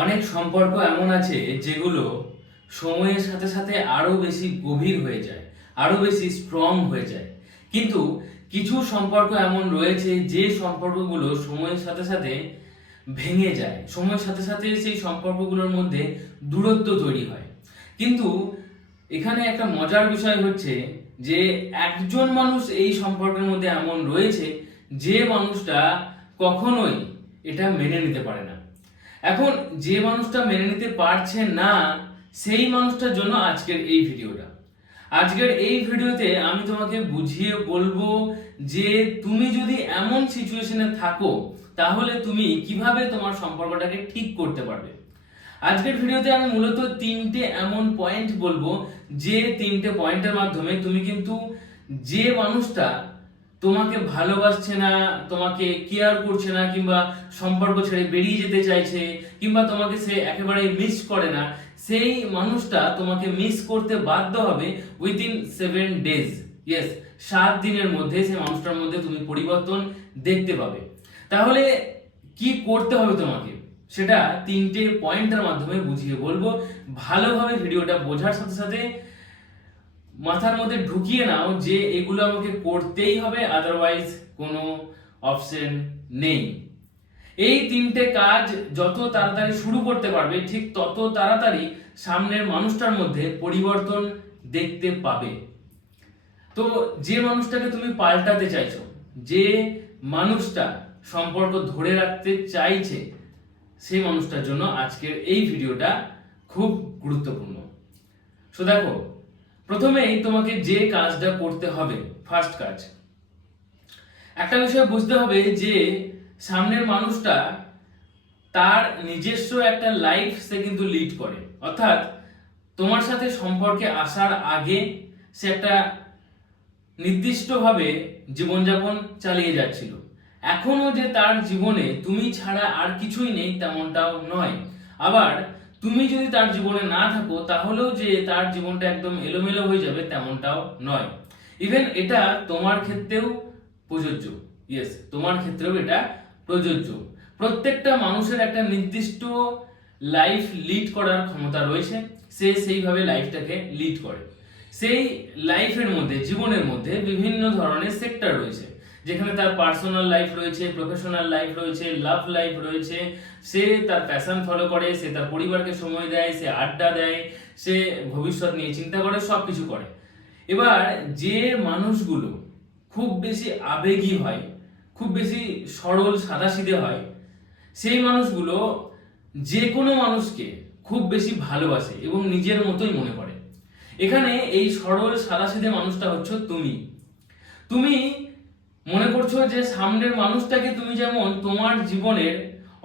অনেক সম্পর্ক এমন আছে যেগুলো সময়ের সাথে সাথে আরও বেশি গভীর হয়ে যায়, আরও বেশি স্ট্রং হয়ে যায়। কিন্তু কিছু সম্পর্ক এমন রয়েছে যে সম্পর্কগুলো সময়ের সাথে সাথে ভেঙে যায়, সময়ের সাথে সাথে সেই সম্পর্কগুলোর মধ্যে দূরত্ব তৈরি হয়। কিন্তু এখানে একটা মজার বিষয় হচ্ছে যে একজন মানুষ এই সম্পর্কের মধ্যে এমন রয়েছে যে মানুষটা কখনোই এটা মেনে নিতে পারে না। এখন যে মানুষটা মেনে নিতে পারছে না, সেই মানুষটার জন্য আজকের এই ভিডিওটা। আজকের এই ভিডিওতে আমি তোমাকে বুঝিয়ে বলব যে তুমি যদি এমন সিচুয়েশনে থাকো, তাহলে তুমি কীভাবে তোমার সম্পর্কটাকে ঠিক করতে পারবে? আজকের ভিডিওতে আমি মূলত তিনটে এমন পয়েন্ট বলব, যে তিনটে পয়েন্টের মাধ্যমে তুমি কিন্তু যে মানুষটা তোমাকে ভালোবাসছে না, তোমাকে কেয়ার করছে না, কিংবা সম্পর্ক ছেড়ে বেরিয়ে যেতে চাইছে, কিংবা তোমাকে সে একেবারে মিস করে না, সেই মানুষটা তোমাকে মিস করতে বাধ্য হবে উইদিন সেভেন ডেজ ইয়েস সাত দিনের মধ্যে সেই মানুষটার মধ্যে তুমি পরিবর্তন দেখতে পাবে। তাহলে কি করতে হবে তোমাকে? সেটা তিনটে পয়েন্টের মাধ্যমে বুঝিয়ে বলব। ভালোভাবে ভিডিওটা বোঝার সাথে সাথে মাথার মধ্যে ঢুকিয়ে নাও যে এগুলো আমাকে করতেই হবে আদারওয়াইজ কোনো অপশন নেই। এই তিনটে কাজ যত তাড়াতাড়ি শুরু করতে পারবে, ঠিক তত তাড়াতাড়ি সামনের মানুষটার মধ্যে পরিবর্তন দেখতে পাবে। তো যে মানুষটাকে তুমি পাল্টাতে চাইছো, যে মানুষটা সম্পর্ক ধরে রাখতে চাইছে, সেই মানুষটার জন্য আজকের এই ভিডিওটা খুব গুরুত্বপূর্ণ। সো দেখো প্রথমেই তোমাকে যে কাজটা করতে হবে ফার্স্ট কাজ। একটা বিষয় বুঝতে হবে যে, সামনের মানুষটা তার নিজস্ব একটা লাইফ সে কিন্তু লিড করে। অর্থাৎ তোমার সাথে সম্পর্কে আসার আগে সে একটা নির্দিষ্টভাবে জীবনযাপন চালিয়ে যাচ্ছিল। এখনও যে তার জীবনে তুমি ছাড়া আর কিছুই নেই তেমনটাও নয়। আবার তুমি যদি তার জীবনে না থাকো, তাহলেও যে তার জীবনটা একদম এলোমেলো হয়ে যাবে তেমনটাও নয়। ইভেন এটা তোমার ক্ষেত্রেও প্রযোজ্য। ইয়েস তোমার ক্ষেত্রেও এটা প্রযোজ্য। প্রত্যেকটা মানুষের একটা নির্দিষ্ট লাইফ লিড করার ক্ষমতা রয়েছে। সে সেইভাবে লাইফটাকে লিড করে। সেই লাইফের মধ্যে, জীবনের মধ্যে বিভিন্ন ধরনের সেক্টর রয়েছে। যেখানে তার পার্সোনাল লাইফ রয়েছে প্রফেশনাল লাইফ রয়েছে লাভ লাইফ রয়েছে। সে তার প্যাশন ফলো করে, সে তার পরিবারকে সময় দেয়, সে আড্ডা দেয়, সে ভবিষ্যৎ নিয়ে চিন্তা করে সব কিছু করে। এবার যে মানুষগুলো খুব বেশি আবেগী হয়, খুব বেশি সরল, সাদাসিধে হয়, সেই মানুষগুলো যে কোনো মানুষকে খুব বেশি ভালোবাসে এবং নিজের মতোই মনে করে। এখানে এই সরল, সাদাসিধে মানুষটা হচ্ছে তুমি। তুমি মনে করছ যে সামনের মানুষটাকে তুমি যেমন তোমার জীবনের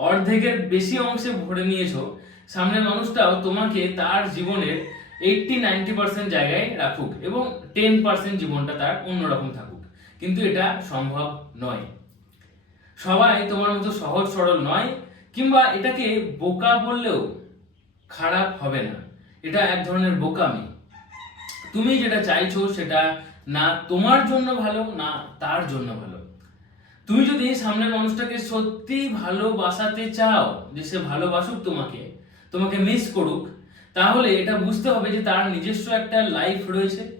অর্ধেকের বেশি অংশে ভরে নিয়েছো, সামনের মানুষটাও তোমাকে তার জীবনের এইটটি নাইনটি পার্সেন্ট জায়গায় রাখুক এবং টেন পার্সেন্ট জীবনটা তার অন্যরকম থাকুক। কিন্তু এটা সম্ভব নয়। সবাই তোমার মতো সহজ সরল নয়, কিংবা এটাকে বোকা বললেও খারাপ হবে না। এটা এক ধরনের বোকামি। তুমি যেটা চাইছো সেটা না তোমার জন্য ভালো, না তার জন্য ভালো। তুমি যদি সামনের মানুষটাকে সত্যি ভালোবাসাতে চাও, যে সে ভালোবাসুক তোমাকে তোমাকে মিস করুক, তাহলে এটা বুঝতে হবে যে তার নিজস্ব একটা লাইফ রয়েছে।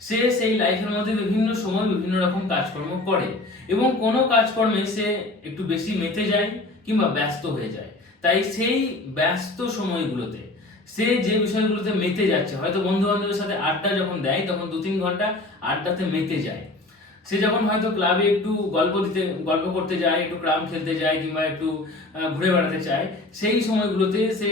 সে সেই লাইফের মধ্যে বিভিন্ন সময় বিভিন্ন রকম কাজকর্ম করে এবং কোনো কাজকর্মে সে একটু বেশি মেতে যায় কিংবা ব্যস্ত হয়ে যায়। তাই সেই ব্যস্ত সময়গুলোতে সে যে বিষয়গুলোতে মেতে যাচ্ছে, হয়তো বন্ধু বান্ধবের সাথে আড্ডা যখন দেয়, তখন দু তিন ঘণ্টা আড্ডাতে মেতে যায়। সে যখন হয়তো ক্লাবে একটু গল্প দিতে, গল্প করতে যায়, একটু ক্রাম খেলতে যায়, কিংবা একটু ঘুরে বেড়াতে চায়, সেই সময়গুলোতে সে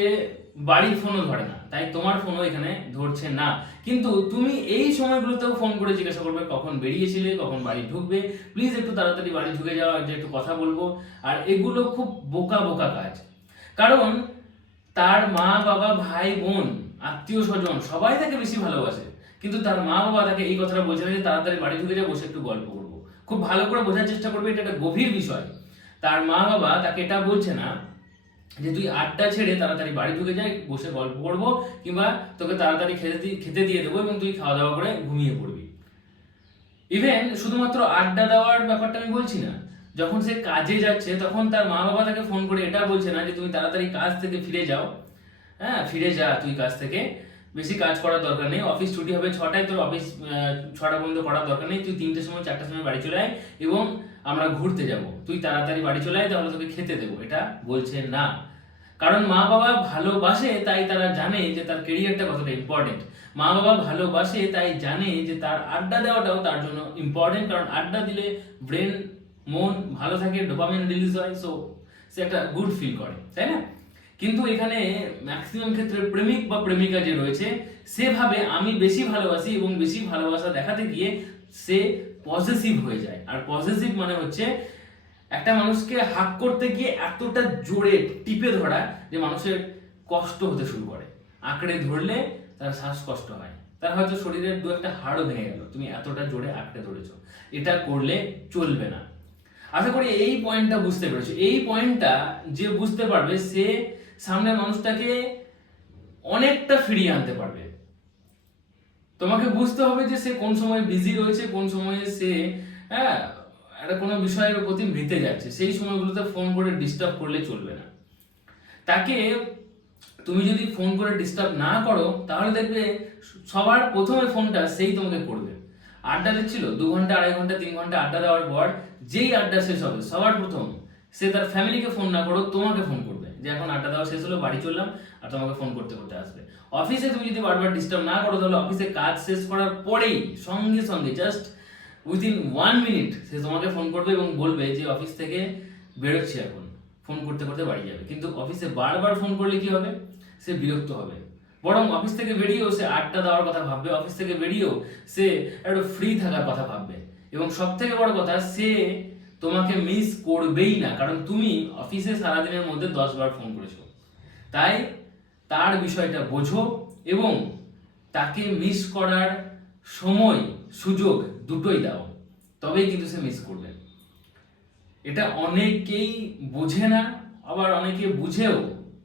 বাড়ির ফোনও ধরে না। তাই তোমার ফোনও এখানে ধরছে না। কিন্তু তুমি এই সময়গুলোতেও ফোন করে জিজ্ঞাসা করবে, কখন বেরিয়েছিলে, কখন বাড়ি ঢুকবে। প্লিজ একটু তাড়াতাড়ি বাড়ি ঢুকে যাওয়া যে একটু কথা বলব। আর এগুলো খুব বোকা বোকা কাজ। কারণ তার মা, বাবা, ভাই, বোন, আত্মীয় স্বজন সবাই তাকে বেশি ভালোবাসে। কিন্তু তার মা, বাবা তাকে এই কথাটা বলছে না যে তাড়াতাড়ি বাড়ি ঢুকে বসে একটু গল্প করব। খুব ভালো করে বোঝার চেষ্টা করবে, এটা একটা গভীর বিষয়। তার মা, বাবা তাকে এটা বলছে না যে তুই আড্ডা ছেড়ে তাড়াতাড়ি বাড়ি ঢুকে যাই, বসে গল্প করব, কিংবা তোকে তাড়াতাড়ি খেতে খেতে দিয়ে দেবো এবং তুই খাওয়া দাওয়া করে ঘুমিয়ে পড়বি। ইভেন শুধুমাত্র আড্ডা দেওয়ার ব্যাপারটা আমি বলছি না যখন সে কাজে যাচ্ছে, তখন তার মা বাবা তাকে ফোন করে এটা বলছে না যে, তুমি তাড়াতাড়ি কাজ থেকে ফিরে যাও। হ্যাঁ ফিরে যা তুই কাজ থেকে। বেশি কাজ করার দরকার নেই। অফিস ছুটি হবে ছটায়, তোর অফিস ছটা পর্যন্ত করার দরকার নেই। তুই তিনটের সময়, চারটার সময় বাড়ি চলে আয় এবং আমরা ঘুরতে যাব। তুই তাড়াতাড়ি বাড়ি চলে আয়, তাহলে তোকে খেতে দেবো। এটা বলছে না। কারণ মা বাবা ভালোবাসে, তাই তারা জানে যে তার কেরিয়ারটা কতটা ইম্পর্টেন্ট মা বাবা ভালোবাসে, তাই জানে যে তার আড্ডা দেওয়াটাও তার জন্য ইম্পর্টেন্ট কারণ আড্ডা দিলে ব্রেন মন ভালো থাকে ডোপামিন রিলিজ হয় সো সে একটা গুড ফিল করে, তাই না? কিন্তু এখানে ম্যাক্সিমাম ক্ষেত্রে প্রেমিক বা প্রেমিকা যে রয়েছে সে ভাবে আমি বেশি ভালোবাসি এবং বেশি ভালোবাসা দেখাতে গিয়ে সে পজিটিভ হয়ে যায়। আর পজিটিভ মানে হচ্ছে একটা মানুষকে হাক করতে গিয়ে এতটা জোরে টিপে ধরা যে মানুষের কষ্ট হতে শুরু করে। আঁকড়ে ধরলে তার শ্বাসকষ্ট হয়। তার হয়তো শরীরের দু একটা হাড়ও ভেঙে গেল। তুমি এতটা জোরে আঁকড়ে ধরেছ। এটা করলে চলবে না। আশা করি এই পয়েন্টটা বুঝতে পেরেছ। এই পয়েন্টটা যে বুঝতে পারবে, সে সামনের মানুষটাকে অনেকটা ফিরিয়ে আনতে পারবে। তোমাকে বুঝতে হবে যে সে কোন সময় বিজি রয়েছে, কোন সময়ে সে হ্যাঁ একটা কোনো বিষয়ের প্রতি মেতে যাচ্ছে। সেই সময়গুলোতে ফোন করে ডিস্টার্ব করলে চলবে না। তাকে তুমি যদি ফোন করে ডিস্টার্ব না করো, তাহলে দেখবে সবার প্রথমে ফোনটা সেই তোমাকে করবে। আড্ডা দিচ্ছিল, দু ঘণ্টা, আড়াই ঘণ্টা, তিন ঘণ্টা আড্ডা দেওয়ার পর যেই আড্ডা শেষ হবে, সবার প্রথম সে তার ফ্যামিলিকে ফোন না করো তোমাকে ফোন করবে যে এখন আড্ডা দেওয়া শেষ হলো, বাড়ি চললাম আর তোমাকে ফোন করতে করতে আসবে। অফিসে তুমি যদি বারবার ডিস্টার্ব না করো তাহলে অফিসে কাজ শেষ করার পরেই, সঙ্গে সঙ্গে জাস্ট উইদিন ওয়ান মিনিট সে তোমাকে ফোন করবে এবং বলবে যে অফিস থেকে বেরোচ্ছি এখন। ফোন করতে করতে বাড়ি যাবে। কিন্তু অফিসে বারবার ফোন করলে কি হবে? সে বিরক্ত হবে। বরং অফিস থেকে বেরিয়েও সে আড্ডা দেওয়ার কথা ভাববে, অফিস থেকে বেরিয়েও সে একটু ফ্রি থাকার কথা ভাববে। এবং সব থেকে বড় কথা, সে তোমাকে মিস করবেই না। কারণ তুমি অফিসে সারাদিনের মধ্যে দশ বার ফোন করেছ। তাই তার বিষয়টা বোঝো এবং তাকে মিস করার সময়, সুযোগ দুটোই দাও। তবেই কিন্তু সে মিস করবে। এটা অনেকেই বোঝে না, আবার অনেকে বুঝেও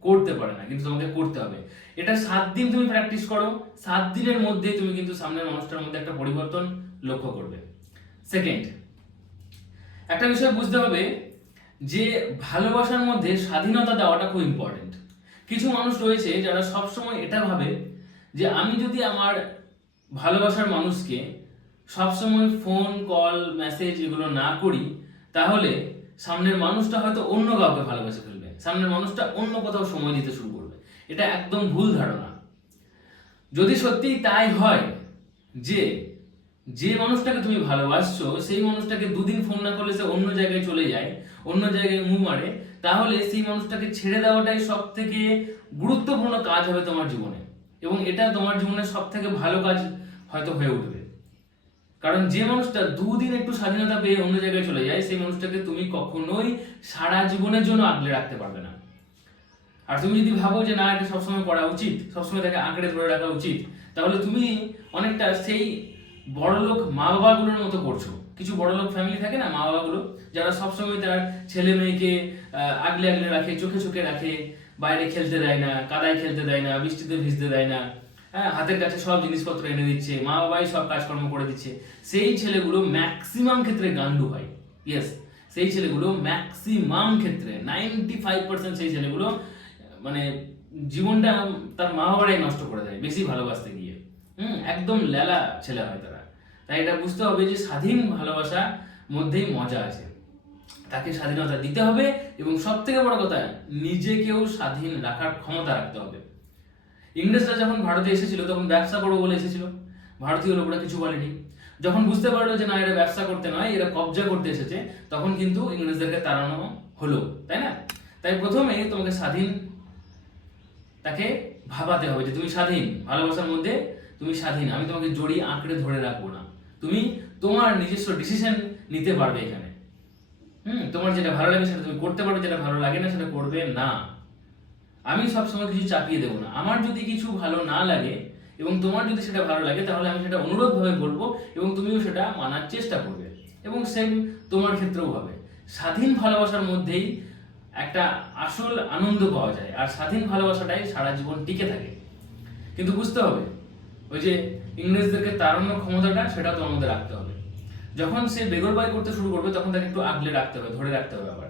করতে পারে না, কিন্তু তোমাকে করতে হবে। এটা সাত দিন তুমি প্র্যাকটিস করো, সাত দিনের মধ্যে তুমি কিন্তু সামনের মানুষটার মধ্যে একটা পরিবর্তন লক্ষ্য করবে। সেকেন্ড একটা বিষয় বুঝতে হবে যে ভালোবাসার মধ্যে স্বাধীনতা দেওয়াটা খুব ইম্পর্টেন্ট কিছু মানুষ রয়েছে যারা সবসময় এটা ভাবে যে আমি যদি আমার ভালোবাসার মানুষকে সবসময় ফোন কল মেসেজ এগুলো না করি, তাহলে সামনের মানুষটা হয়তো অন্য কাউকে ভালোবেসে ফেলবে। সামনের মানুষটা অন্য কোথাও সময় দিতে শুরু করবে। এটা একদম ভুল ধারণা। যদি সত্যি তাই হয় যে যে মানুষটাকে তুমি ভালোবাসছো, সেই মানুষটাকে দুদিন ফোন না করলে সে অন্য জায়গায় চলে যায়, অন্য জায়গায় মুখ মারে, তাহলে সেই মানুষটাকে ছেড়ে দেওয়াটাই সব থেকে গুরুত্বপূর্ণ কাজ হবে তোমার জীবনে। এবং এটা তোমার জীবনের সব থেকে ভালো কাজ হয়তো হয়ে উঠবে। কারণ যে মানুষটা দুদিন একটু স্বাধীনতা পেয়ে অন্য জায়গায় চলে যায়, সেই মানুষটাকে তুমি কখনোই সারা জীবনের জন্য আগলে রাখতে পারবে না। আর তুমি যদি ভাবো যে না, এটা সবসময় করা উচিত, সবসময় তাকে আঁকড়ে ধরে রাখা উচিত, তাহলে তুমি অনেকটা সেই বড়লোক মা বাবাগুলোর মতো করছ। কিছু বড়লোক ফ্যামিলি থাকে না মা বাবাগুলো যারা সবসময় তার ছেলে মেয়েকে আগলে আগলে রাখে, চোখে চোখে রাখে, বাইরে খেলতে দেয় না, কাদায় খেলতে দেয় না, বৃষ্টিতে ভিজতে দেয় না হ্যাঁ হাতের কাছে সব জিনিসপত্র এনে দিচ্ছে মা বাবাই সব কাজকর্ম করে দিচ্ছে। সেই ছেলেগুলো ম্যাক্সিমাম ক্ষেত্রে গান্ডু হয়। ইয়েস সেই ছেলেগুলো ম্যাক্সিমাম ক্ষেত্রে নাইনটি ফাইভ পার্সেন্ট সেই ছেলেগুলো মানে জীবনটা তার মা বাবারাই নষ্ট করে দেয়, বেশি ভালোবাসতে গিয়ে। হুম, একদম লেলা ছেলে হয় তারা। তাই এটা বুঝতে হবে যে স্বাধীন ভালোবাসা মধ্যেই মজা আছে। তাকে স্বাধীনতা দিতে হবে এবং সব থেকে বড় কথা, নিজেকেও স্বাধীন রাখার ক্ষমতা রাখতে হবে। ইংরেজরা যখন ভারতে এসেছিল, তখন ব্যবসা করব বলে এসেছিল। ভারতীয় লোকরা কিছু বলেনি। যখন বুঝতে পারল যে না, এরা ব্যবসা করতে নয়, এরা কবজা করতে এসেছে, তখন কিন্তু ইংরেজদেরকে তাড়ানো হলো, তাই না? তাই প্রথমে তোমাকে স্বাধীন, তাকে ভাবাতে হবে যে তুমি স্বাধীন, ভালোবাসার মধ্যে তুমি স্বাধীন। আমি তোমাকে জড়িয়ে আঁকড়ে ধরে রাখব। তুমি তোমার নিজস্ব ডিসিশন নিতে পারবে এখানে। হুম, তোমার যেটা ভালো লাগে সেটা তুমি করতে পারবে যেটা ভালো লাগে না সেটা করবে না। আমি সবসময় কিছু চাপিয়ে দেবো না। আমার যদি কিছু ভালো না লাগে এবং তোমার যদি সেটা ভালো লাগে, তাহলে আমি সেটা অনুরোধভাবে বলব এবং তুমিও সেটা মানার চেষ্টা করবে এবং সেম তোমার ক্ষেত্রেও হবে। স্বাধীন ভালোবাসার মধ্যেই একটা আসল আনন্দ পাওয়া যায়। আর স্বাধীন ভালোবাসাটাই সারা জীবন টিকে থাকে। কিন্তু বুঝতে হবে, ওই যে ইংরেজদেরকে তাড়ানোর ক্ষমতাটা সেটা তোমার মধ্যে রাখতে হবে। যখন সে বেগরবাই করতে শুরু করবে, তখন তাকে একটু আগলে রাখতে হবে, ধরে রাখতে হবে আবার।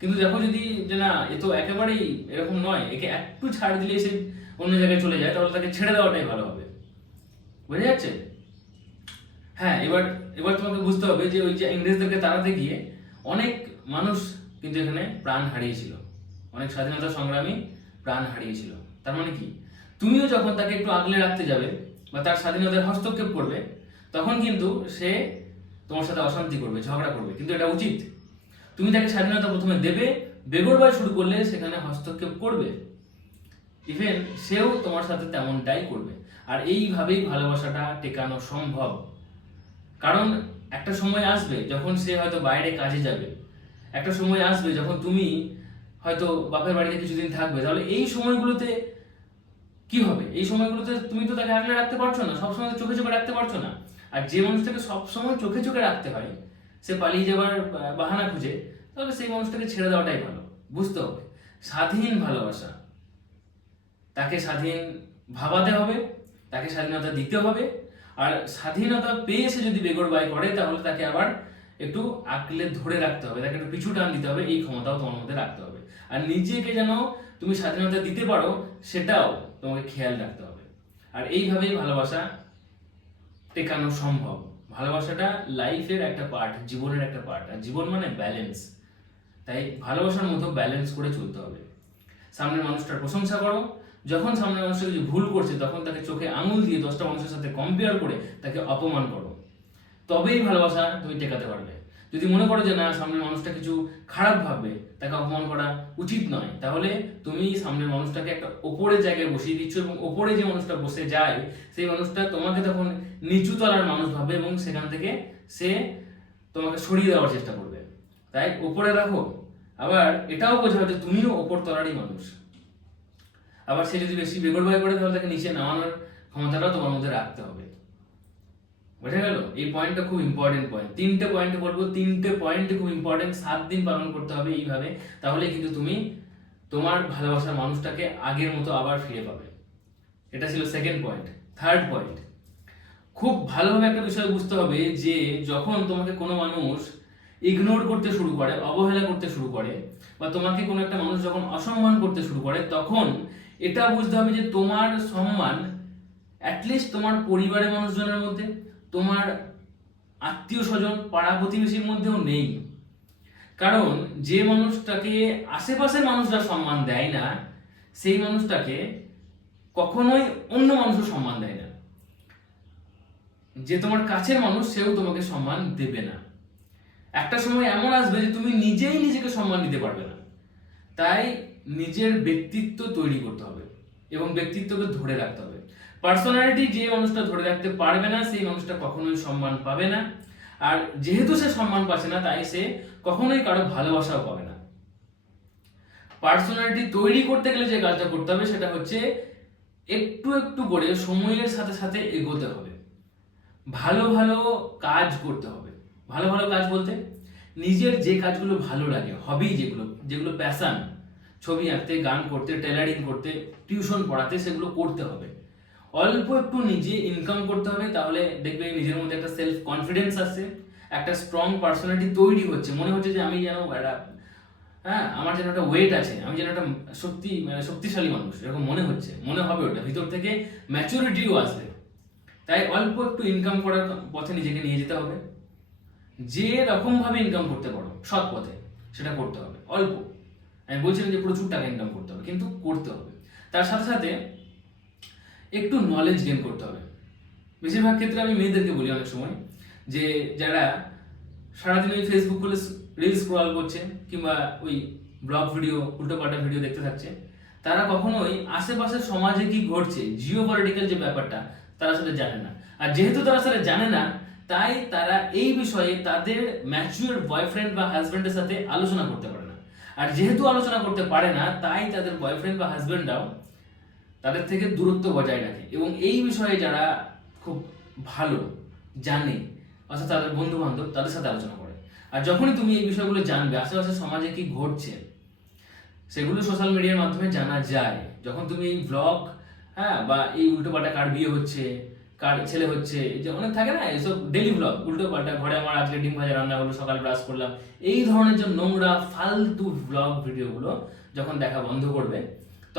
কিন্তু দেখো যদি যে না, এ তো একেবারেই এরকম নয়, একে একটু ছাড় দিলে সে অন্য জায়গায় চলে যায়, তাহলে তাকে ছেড়ে দেওয়াটাই ভালো হবে। বুঝে যাচ্ছে? হ্যাঁ এবার এবার তোমাকে বুঝতে হবে যে ওই যে ইংরেজদেরকে তাড়াতে গিয়ে অনেক মানুষ কিন্তু এখানে প্রাণ হারিয়েছিল। অনেক স্বাধীনতা সংগ্রামী প্রাণ হারিয়েছিল। তার মানে কি? তুমিও যখন তাকে একটু আগলে রাখতে যাবে বা তার স্বাধীনতায় হস্তক্ষেপ করবে, তখন কিন্তু সে তোমার সাথে অশান্তি করবে, ঝগড়া করবে। কিন্তু এটা উচিত। তুমি তাকে স্বাধীনতা প্রথমে দেবে বেগরবার শুরু করলে সেখানে হস্তক্ষেপ করবে। ইভেন সেও তোমার সাথে তেমনটাই করবে। আর এইভাবেই ভালোবাসাটা টেকানো সম্ভব। কারণ একটা সময় আসবে যখন সে হয়তো বাইরে কাজে যাবে। একটা সময় আসবে যখন তুমি হয়তো বাপের বাড়িতে কিছুদিন থাকবে। তাহলে এই সময়গুলোতে কি হবে? এই সময়গুলোতে তুমি তো তাকে আগলে রাখতে পারছ না, সবসময় চোখে চোখে রাখতে পারছ না। আর যে মানুষটাকে সবসময় চোখে চোখে রাখতে হয়, সে পালিয়ে যাবার বাহানা খুঁজে, তাহলে সেই মানুষটাকে ছেড়ে দেওয়াটাই ভালো, বুঝতে হবে। স্বাধীন ভালোবাসা, তাকে স্বাধীন ভাবাতে হবে, তাকে স্বাধীনতা দিতে হবে। আর স্বাধীনতা পেয়ে সে যদি বেগরবাই করে, তাহলে তাকে আবার একটু আঁকলে ধরে রাখতে হবে, তাকে একটু পিছু টান দিতে হবে, এই ক্ষমতাও তোমার মধ্যে রাখতে হবে। আর নিজেকে যেন তুমি স্বাধীনতা দিতে পারো, সেটাও তোমাকে খেয়াল রাখতে হবে। আর এইভাবেই ভালোবাসা টেকানো সম্ভব। ভালোবাসাটা লাইফের একটা পার্ট, জীবনের একটা পার্ট। আর জীবন মানে ব্যালেন্স। তাই ভালোবাসার মতো ব্যালেন্স করে চলতে হবে। সামনের মানুষটার প্রশংসা করো। যখন সামনের মানুষটা কিছু ভুল করছে, তখন তাকে চোখে আঙুল দিয়ে দশটা মানুষের সাথে কম্পেয়ার করে তাকে অপমান করো। তবেই ভালোবাসা তুমি টেকাতে পারবে। যদি মনে করো যে না, সামনের মানুষটা কিছু খারাপ ভাববে, তাকে অপমান করা উচিত নয়, তাহলে তুমি সামনের মানুষটাকে একটা ওপরের জায়গায় বসিয়ে দিচ্ছ এবং ওপরে যে মানুষটা বসে যায়, সেই মানুষটা তোমাকে তখন নিচু তলার মানুষ ভাবে এবং সেখান থেকে সে তোমাকে সরিয়ে দেওয়ার চেষ্টা করবে। তাই ওপরে রাখো। আবার এটাও বোঝাও যে তুমিও ওপর তলারই মানুষ। আবার সে যদি বেশি বেগরবাই করে, তাহলে তাকে নিচে নামানোর ক্ষমতাটাও তোমার মধ্যে রাখতে হবে। বোঝা গেল? এই পয়েন্টটা খুব ইম্পর্টেন্ট পয়েন্ট তিনটে পয়েন্ট বলব, তিনটে পয়েন্ট খুব ইম্পর্টেন্ট সাত দিন পালন করতে হবে এইভাবে, তাহলে কিন্তু তুমি তোমার ভালোবাসার মানুষটাকে আগের মতো আবার ফিরে পাবে। এটা ছিল সেকেন্ড পয়েন্ট থার্ড পয়েন্ট খুব ভালোভাবে একটা বিষয় বুঝতে হবে যে যখন তোমাকে কোনো মানুষ ইগনোর করতে শুরু করে, অবহেলা করতে শুরু করে, বা তোমাকে কোনো একটা মানুষ যখন অসম্মান করতে শুরু করে, তখন এটা বুঝতে হবে যে তোমার সম্মান অ্যাটলিস্ট তোমার পরিবারের মানুষজনের মধ্যে তোমার আত্মীয় স্বজন, পাড়া প্রতিবেশীর মধ্যেও নেই। কারণ যে মানুষটাকে আশেপাশের মানুষরা সম্মান দেয় না, সেই মানুষটাকে কখনোই অন্য মানুষও সম্মান দেয় না। যে তোমার কাছের মানুষ, সেও তোমাকে সম্মান দেবে না। একটা সময় এমন আসবে যে তুমি নিজেই নিজেকে সম্মান দিতে পারবে না। তাই নিজের ব্যক্তিত্ব তৈরি করতে হবে এবং ব্যক্তিত্বকে ধরে রাখতে হবে। পার্সোনালিটি যে মানুষটা ধরে রাখতে পারবে না, সেই মানুষটা কখনোই সম্মান পাবে না। আর যেহেতু সে সম্মান পাচ্ছে না, তাই সে কখনোই কারও ভালোবাসাও পাবে না। পার্সোনালিটি তৈরি করতে গেলে যে কাজটা করতে হবে, সেটা হচ্ছে একটু একটু করে সময়ের সাথে সাথে এগোতে হবে। ভালো ভালো কাজ করতে হবে। ভালো ভালো কাজ বলতে নিজের যে কাজগুলো ভালো লাগে হবি যেগুলো যেগুলো প্যাশান ছবি আঁকতে, গান করতে টেলারিং করতে টিউশন পড়াতে, সেগুলো করতে হবে। অল্প একটু নিজে ইনকাম করতে হবে, তাহলে দেখবে নিজের মধ্যে একটা সেলফ কনফিডেন্স আসছে, একটা স্ট্রং পার্সোনালিটি তৈরি হচ্ছে। মনে হচ্ছে যে আমি যেন একটা হ্যাঁ আমার যেন একটা ওয়েট আছে, আমি যেন একটা শক্তি মানে শক্তিশালী মানুষ, এরকম মনে হচ্ছে, মনে হবে ওটা। ভিতর থেকে ম্যাচুরিটিও আসবে। তাই অল্প একটু ইনকাম করার পথে নিজেকে নিয়ে যেতে হবে। যে রকম ভাবে ইনকাম করতে পারো, সৎ পথে, সেটা করতে হবে, অল্প। আমি বলছিলাম যে প্রচুর টাকা ইনকাম করতে হবে, কিন্তু করতে হবে। তার সাথে সাথে একটু নলেজ গেন করতে হবে। বেশিরভাগ ক্ষেত্রে আমি মেয়েদেরকে বলি অনেক সময় যে, যারা সারাদিন ওই ফেসবুক খুলে রিলস স্ক্রল করছে কিংবা ওই ব্লগ ভিডিও উল্টোপাল্টা ভিডিও দেখতে থাকছে, তারা কখনোই আশেপাশের সমাজে কি ঘটছে জিও পলিটিক্যাল যে ব্যাপারটা, তারা সেটা জানে না। আর যেহেতু তারা সেটা জানে না, তাই তারা এই বিষয়ে তাদের ম্যাচুয়ার বয়ফ্রেন্ড বা হাজব্যান্ডের সাথে আলোচনা করতে পারে না। আর যেহেতু আলোচনা করতে পারে না, তাই তাদের বয়ফ্রেন্ড বা হাজব্যান্ডরাও তাদের থেকে দূরত্ব বজায় রাখে। এবং এই বিষয়ে যারা খুব ভালো জানে, অর্থাৎ তাদের বন্ধু বান্ধব তাদের সাথে আলোচনা করে। আর যখনই তুমি এই বিষয়গুলো জানবে আশেপাশে সমাজে কি ঘটছে, সেগুলো সোশ্যাল মিডিয়ার মাধ্যমে জানা যায়। যখন তুমি এই ব্লগ হ্যাঁ বা এই উল্টোপাল্টা কার বিয়ে হচ্ছে, কার ছেলে হচ্ছে, এই যে অনেক থাকে না, এইসব ডেলি ব্লগ উল্টো পাল্টা ঘরে আমার আজকে ডিম ভাজা রান্না হলো, সকাল ব্রাশ করলাম, এই ধরনের যে নোংরা, ফালতু ব্লগ ভিডিওগুলো যখন দেখা বন্ধ করবে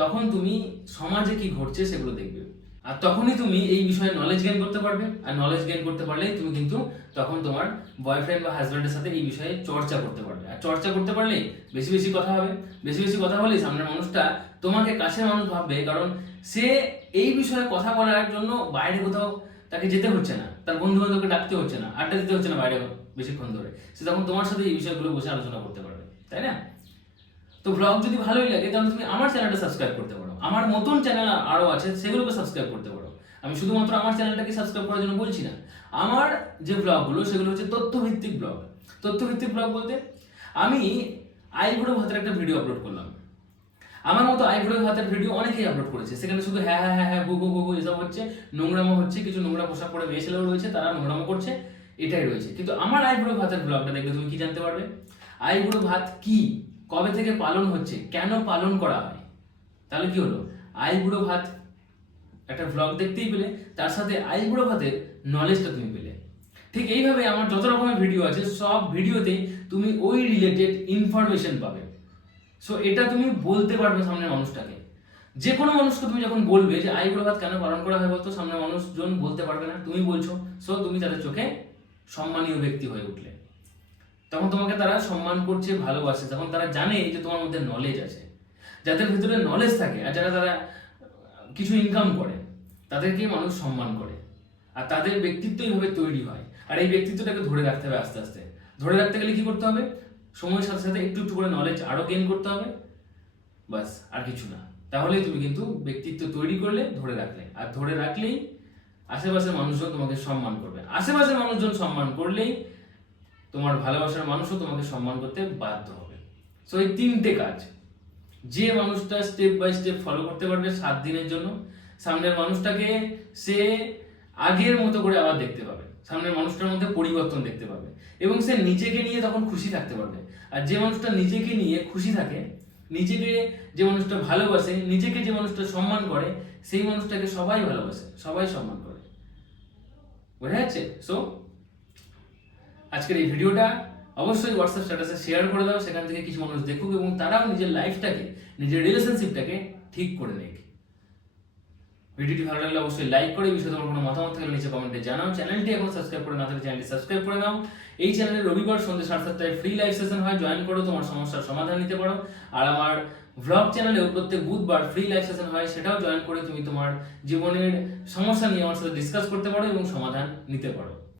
তখন তুমি সমাজে কি ঘটছে সেগুলো দেখবে। আর তখনই তুমি এই বিষয়ে নলেজ গেইন করতে পারবে। আর নলেজ গেইন করতে পারলেই তুমি কিন্তু তখন তোমার বয়ফ্রেন্ড বা হাজব্যান্ডের সাথে এই বিষয়ে চর্চা করতে পারবে। আর চর্চা করতে পারলেই বেশি বেশি কথা হবে। বেশি বেশি কথা হলেই সামনের মানুষটা তোমাকে কাছের মানুষ ভাববে। কারণ সে এই বিষয়ে কথা বলার জন্য বাইরে কোথাও তাকে যেতে হচ্ছে না। তার বন্ধু বান্ধবকে ডাকতে হচ্ছে না। আড্ডা দিতে হচ্ছে না বাইরে বেশিক্ষণ ধরে। সে তখন তোমার সাথে এই বিষয়গুলো বসে আলোচনা করতে পারবে। তাই না? তো ব্লগ যদি ভালোই লাগে, তাহলে তুমি আমার চ্যানেলটা সাবস্ক্রাইব করতে পারো। আমার নতুন চ্যানেল আরও আছে, সেগুলোকে সাবস্ক্রাইব করতে পারো। আমি শুধুমাত্র আমার চ্যানেলটাকে সাবস্ক্রাইব করার জন্য বলছি না। আমার যে ব্লগগুলো সেগুলো হচ্ছে তথ্যভিত্তিক ব্লগ তথ্যভিত্তিক ব্লগ বলতে, আমি আইবুড়ো ভাতের একটা ভিডিও আপলোড করলাম। আমার মতো আইবুড়ো ভাতের ভিডিও অনেকেই আপলোড করেছে। সেখানে শুধু হ্যাঁ হ্যাঁ হ্যাঁ হ্যাঁ গু গু গু গু এসব হচ্ছে, নোংরামো হচ্ছে, কিছু নোংরা পোশাক পরে মেয়ে ছেলেও রয়েছে, তারা নোংরামো করছে, এটাই রয়েছে। কিন্তু আমার আইবুড়ো ভাতের ব্লগটা দেখলে তুমি কি জানতে পারবে? আইবুড়ো ভাত কি? কবে থেকে পালন হচ্ছে? কেন পালন করা হয়? তাহলে কি হলো? আইবুড়ো ভাত, একটা ব্লগ দেখতেই পেলে, তার সাথে আইবুড়ো ভাতের নলেজটা তুমি পেলে। ঠিক এইভাবে আমার যত রকমের ভিডিও আছে, সব ভিডিওতে তুমি ওই রিলেটেড ইনফরমেশন পাবে। সো এটা তুমি বলতে পারবে সামনের মানুষটাকে। যে কোনো মানুষকে তুমি যখন বলবে যে আইবুড়ো ভাত কেন পালন করা হয়? বলতো, সামনের মানুষজন বলতে পারবে না, তুমি বলছো। সো তুমি তাদের চোখে সম্মানীয় ব্যক্তি হয়ে উঠলে। তখন তোমাকে তারা সম্মান করছে, ভালোবাসে। তখন তারা জানে যে তোমার মধ্যে নলেজ আছে। যাদের ভিতরে নলেজ থাকে আর যারা তারা কিছু ইনকাম করে, তাদেরকে মানুষ সম্মান করে। আর তাদের ব্যক্তিত্ব এইভাবে তৈরি হয়। আর এই ব্যক্তিত্বটাকে ধরে রাখতে হবে আস্তে আস্তে। ধরে রাখতে গেলে কি করতে হবে? সময়ের সাথে সাথে একটু একটু করে নলেজ আরও গেইন করতে হবে। বাস আর কিছু না। তাহলেই তুমি কিন্তু ব্যক্তিত্ব তৈরি করলে, ধরে রাখলে। আর ধরে রাখলেই আশেপাশের মানুষজন তোমাকে সম্মান করবে। আশেপাশের মানুষজন সম্মান করলেই তোমার ভালোবাসার মানুষও তোমাকে সম্মান করতে বাধ্য হবে। সো এই তিনটে কাজ। যে মানুষটা স্টেপ বাই স্টেপ ফলো করতে পারবে সাত দিনের জন্য, সামনের মানুষটাকে সে আগের মতো করে আবার দেখতে পাবে। সামনের মানুষটার মধ্যে পরিবর্তন দেখতে পাবে। এবং সে নিজেকে নিয়ে তখন খুশি থাকতে পারবে। আর যে মানুষটা নিজেকে নিয়ে খুশি থাকে, নিজেকে যে মানুষটা ভালোবাসে, নিজেকে যে মানুষটা সম্মান করে, সেই মানুষটাকে সবাই ভালোবাসে, সবাই সম্মান করে। বোঝা যাচ্ছে? সো আজকের এই ভিডিওটা অবশ্যই হোয়াটসঅ্যাপ স্ট্যাটাসে শেয়ার করে দাও, সেখান থেকে কিছু মানুষ দেখুক এবং তারাও নিজের লাইফটাকে নিজের রিলেশনশিপটাকে ঠিক করে নেক। ভিডিওটি ভালো লাগলে অবশ্যই লাইক করে, বিষয়ে তোমার কোনো মতামত থাকলে নিচে কমেন্টে জানাও। চ্যানেলটি এখন সাবস্ক্রাইব করে না থাকলে চ্যানেলটি সাবস্ক্রাইব করে নাও। এই চ্যানেলে রবিবার সন্ধ্যে সাড়ে সাতটায় ফ্রি লাইভ সেশন হয় জয়েন করো, তোমার সমস্যার সমাধান নিতে পারো। আর আমার ভ্লগ চ্যানেলেও প্রত্যেক বুধবার ফ্রি লাইভ সেশন হয়, সেটাও জয়েন করে তুমি তোমার জীবনের সমস্যা নিয়ে আমার সাথে ডিসকাস করতে পারো এবং সমাধান নিতে পারো।